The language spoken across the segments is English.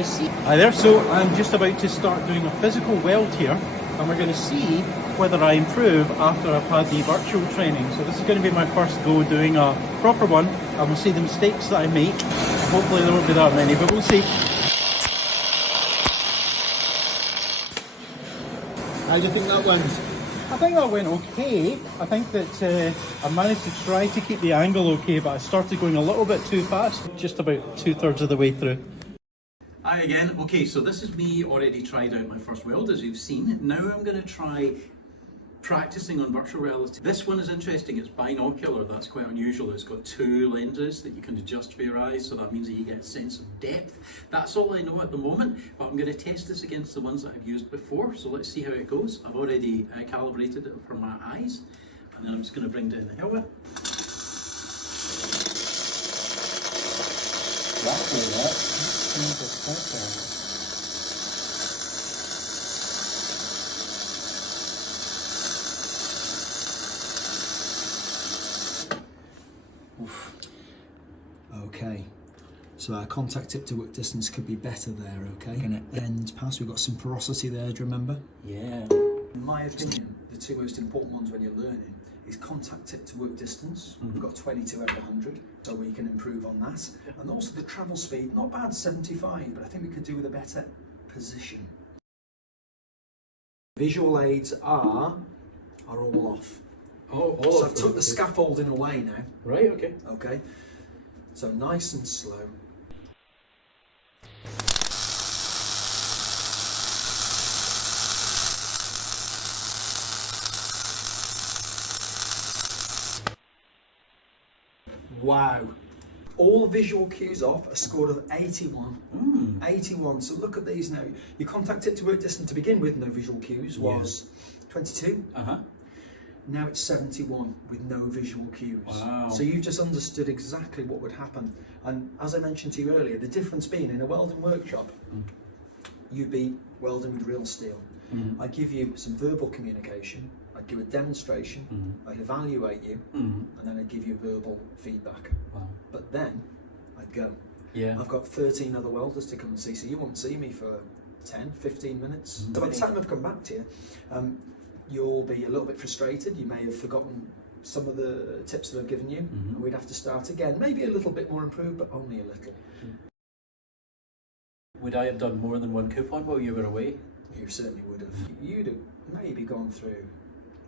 going to see. Hi there, so I'm just about to start doing a physical weld here, and we're going to see whether I improve after I've had the virtual training. So this is going to be my first go doing a proper one, and we'll see the mistakes that I make. Hopefully there won't be that many, but we'll see. How do you think that went? I think that went okay. I think that I managed to try to keep the angle okay, but I started going a little bit too fast, just about 2/3 of the way through. Hi again. Okay, so this is me already tried out my first weld, as you've seen. Now I'm going to try practicing on virtual reality. This one is interesting. It's binocular. That's quite unusual. It's got 2 lenses that you can adjust for your eyes, so that means that you get a sense of depth. That's all I know at the moment, but I'm going to test this against the ones that I've used before, so let's see how it goes. I've already calibrated it for my eyes, and then I'm just going to bring down the helmet. Okay, so our contact tip to work distance could be better there, okay? End pass, we've got some porosity there, do you remember? Yeah. In my opinion, the 2 most important ones when you're learning is contact tip to work distance. We've got 22 out of 100, so we can improve on that. And also the travel speed, not bad, 75, but I think we could do with a better position. Visual aids are all off. Oh, all so of I've them. took the scaffolding away now. Right, okay. Okay, so nice and slow. Wow. All visual cues off, a score of 81. 81. So look at these now. Your contact tip to work distance to begin with, no visual cues, was 22. Now it's 71 with no visual cues. Wow. So you've just understood exactly what would happen. And as I mentioned to you earlier, the difference being in a welding workshop, you'd be welding with real steel. I give you some verbal communication, I'd do a demonstration, I'd evaluate you, and then I'd give you verbal feedback. Wow. But then I'd go. Yeah. I've got 13 other welders to come and see, so you won't see me for 10, 15 minutes. So by the time I've come back to you, you'll be a little bit frustrated. You may have forgotten some of the tips that I've given you, and we'd have to start again. Maybe a little bit more improved, but only a little. Would I have done more than 1 coupon while you were away? You certainly would have. You'd have maybe gone through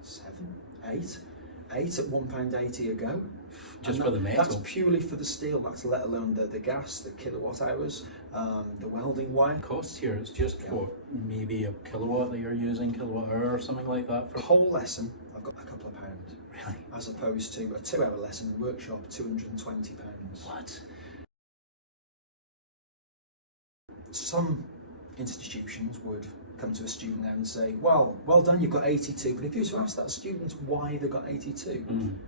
7, 8 at £1.80 a go. Just for the metal? That's purely for the steel, that's let alone the gas, the kilowatt hours, the welding wire. Costs here, it's just what, maybe a kilowatt that you're using, kilowatt hour or something like that? For a whole lesson, I've got a couple of pounds. Really? As opposed to a 2-hour lesson in the workshop, £220. What? Some institutions would come to a student now and say, well done, you've got 82, but if you were to ask that student why they got 82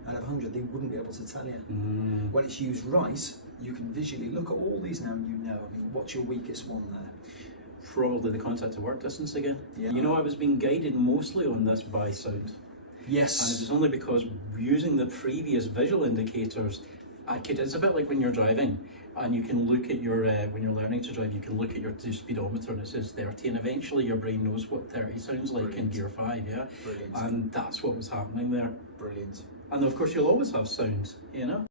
out of 100, they wouldn't be able to tell you. When it's used right, you can visually look at all these now and you know. I mean, what's your weakest one there? Probably the contact to work distance again. Yeah. You know, I was being guided mostly on this by sound. Yes. And it was only because using the previous visual indicators, it's a bit like when you're driving and you can look at your, when you're learning to drive, you can look at your speedometer and it says 30, and eventually your brain knows what 30 sounds like in gear 5, yeah? Brilliant. And that's what was happening there. Brilliant. And of course you'll always have sound, you know?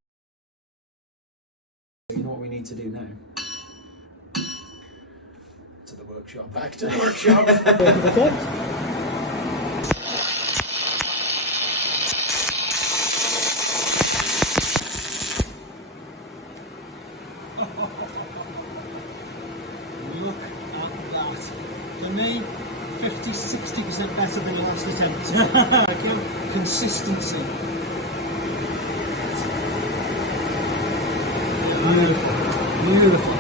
You know what we need to do now? To the workshop. Back to the workshop. Look at that. For me, 50-60% better than your last attempt. Okay? Consistency. Beautiful. Beautiful.